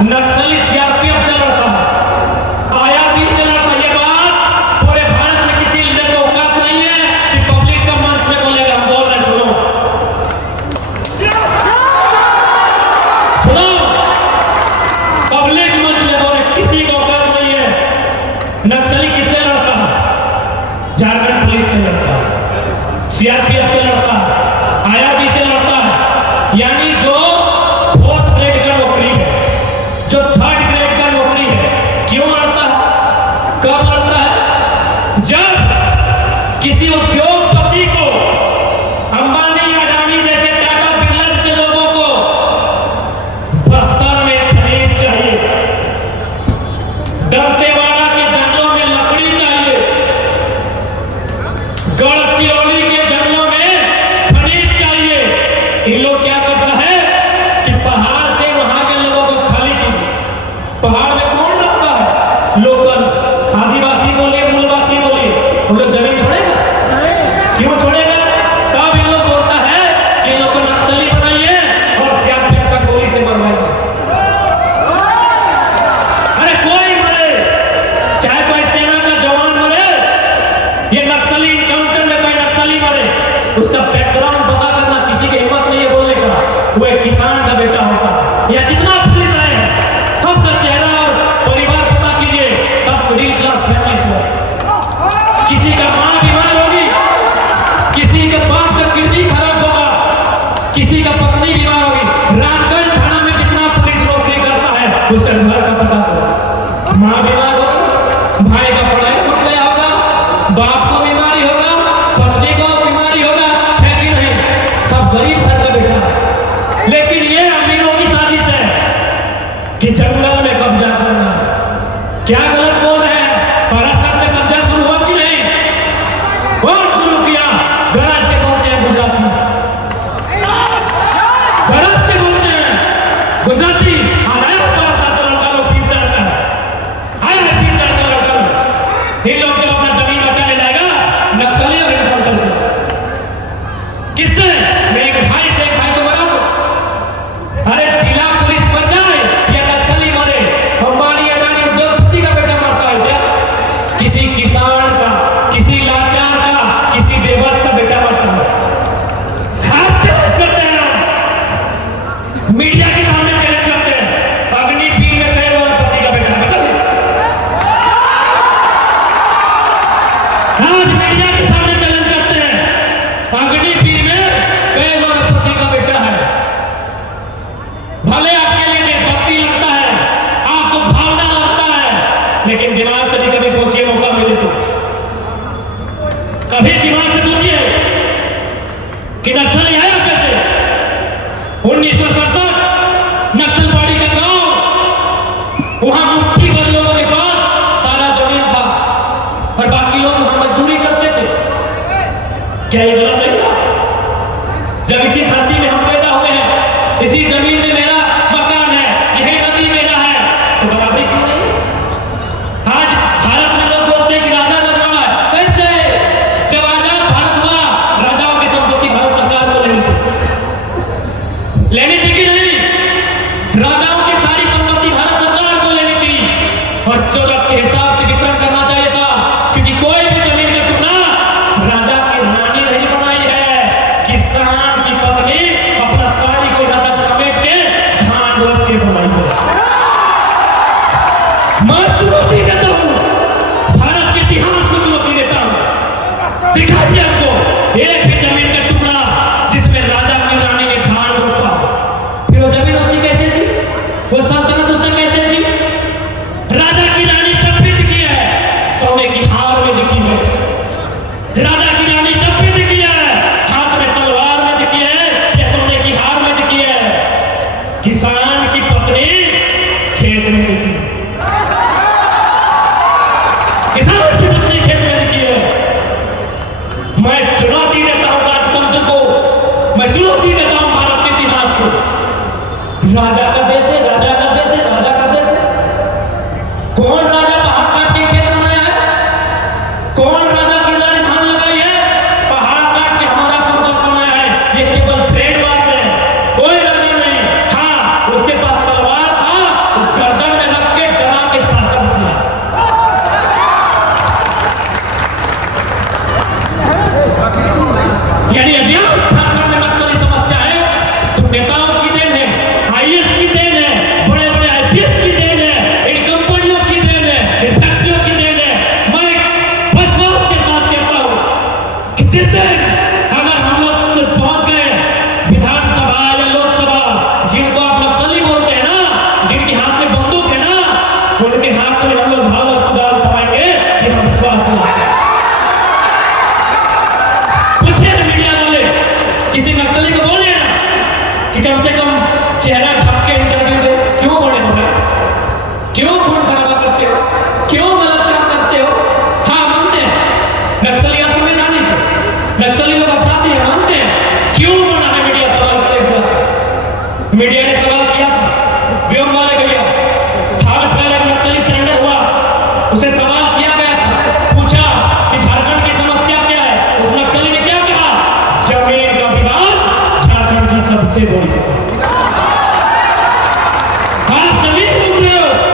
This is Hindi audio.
नक्सली सीआरपीएफ से लड़ता है, आईआरबी से लड़ता है। ये बात पूरे भारत में किसी लीडर को औकात नहीं है कि पब्लिक का मंच में बोलेगा। हम बोल रहे सुनो, सुनो, पब्लिक मंच में बोले, किसी को औकात नहीं है। नक्सली किससे लड़ता है? झारखंड पुलिस से लड़ता है, सीआरपीएफ से लड़ता है, आईआरबी से लड़ता है। यानी जो फोर्थ ग्रेड का नौकरी है, जो थर्ड ग्रेड का नौकरी है, क्यों लड़ता है? कब लड़ता है? जब किसी उद्योगपति को, अंबानी अडानी जैसे टाटा बिरला जैसे लोगों को बस्तर में खरीद चाहिए, दंतेवाड़ा के जंगलों में लकड़ी चाहिए, गढ़चिरौली के जंगलों में खरीद चाहिए। इन लोग क्या करता है कि पहाड़ से वहां के लोगों को खाली की। पहाड़ में कौन रहता है? लोकल आदिवासी बोलिए, मूलवासी बोलिए, उन लोग जमीन छोड़ेगा? क्यों छोड़ेगा? तब इन लोग बोलता है कि इन लोग को नक्सली बनाइए और सीआरपीएफ का गोली से मरवाइए। अरे कोई मरे, चाहे कोई सेना का जवान मरे, ये नक्सली इनकाउंटर में कोई नक्सली मरे, उसका बैकग्राउंड पता करना किसी की हिम्मत नहीं है बोलने का। वो एक किसान का बेटा होता है या जितना पुलिस रहे हैं, सबका चेहरा और परिवार पता कीजिए, सब मिडिल क्लास फैमिली से। किसी का मां बीमार होगी, किसी का बाप का किडनी खराब होगा, किसी का पत्नी बीमार होगी। राजगढ़ थाना में जितना पुलिस नौकरी करता है उसका घर का पता होगा। मां बीमार होगी, भाई का पढ़ाई छूट गया होगा, बाप को बीमारी होगा, पत्नी को बीमारी होगा, है कि नहीं? सब गरीब घर का बेटा है। लेकिन ये अमीरों की साजिश है कि जंगल में कब्जा करना। क्या गलत बोल रहे हैं? महाराष्ट्र में कब्जा शुरू हुआ कि नहीं? कौन शुरू किया? गरज के बोलते हैं गुजराती, गरज के बोलते हैं गुजराती। आया लड़का लोग पीता रहता है, आया पीता रहता लड़का। ये लोग जब अपना जमीन बचाने जाएगा, नक्सली और इनकाउंटर किससे? मैं एक भाई से एक भाई को मरा। अरे जिला पुलिस बन जाए या नक्सली मरे, अंबानी अडानी उद्योगपति का बेटा मरता है क्या? किसी किसान का, किसी लाचार का, किसी बेबस का बेटा मरता है। हाथ चैलेंज करते हैं हम, मीडिया के सामने चैलेंज करते हैं। अग्निवीर में कई उद्योगपति का बेटा बता दे। आज मीडिया के सामने चैलेंज करते हैं, अग्निवीर में कई उद्योगपति का बेटा है। भले आपके लिए देशभक्ति लगता है, आपको भावना लगता है, लेकिन दिमाग से भी कभी सोचिए, मौका मिले तो कभी दिमाग से सोचिए कि नक्सली आया कैसे? 1970 नक्सलवाड़ी का गांव, वहां मुट्ठी भर लोगों के पास सारा जमीन था और बाकी लोग वहां मजदूरी करते थे। क्या ये गलत नहीं था? जब इसी धरती में हम पैदा हुए हैं, इसी जमीन में मेरा मकान है, यही नदी मेरा है, तो बराबरी क्यों नहीं? आज भारत में लोग बोलते हैं कि राजा लग रहा है। कैसे? जब आजाद भारत हुआ, राजाओं की संपत्ति भारत सरकार को लेनी थी, लेनी थी कि नहीं? राजाओं की सारी संपत्ति भारत सरकार को लेनी थी और जरूरत के हिसाब से वितरण करना चाहिए था, क्योंकि कोई भी जमीन का टुकड़ा राजा की रानी नहीं बनाई है, किसान की पत्नी अपना सारी को राजा समेट के धान रोप के बनाई है। मैं चुनौती देता हूं, भारत के इतिहास को चुनौती देता हूं। दिखाइए आपको एक भी जमीन का टुकड़ा जिसमें राजा की रानी ने धान रोपा। फिर वो जमीन उसकी कैसे थी? वो सल्तनत उसने कैसे थी? राजा की रानी जब भी दिखी है, सोने की हार में दिखी है। राजा की रानी जब भी दिखी है, हाथ में तलवार में दिखी है या सोने की हार में दिखी है। किसान की पत्नी खेत में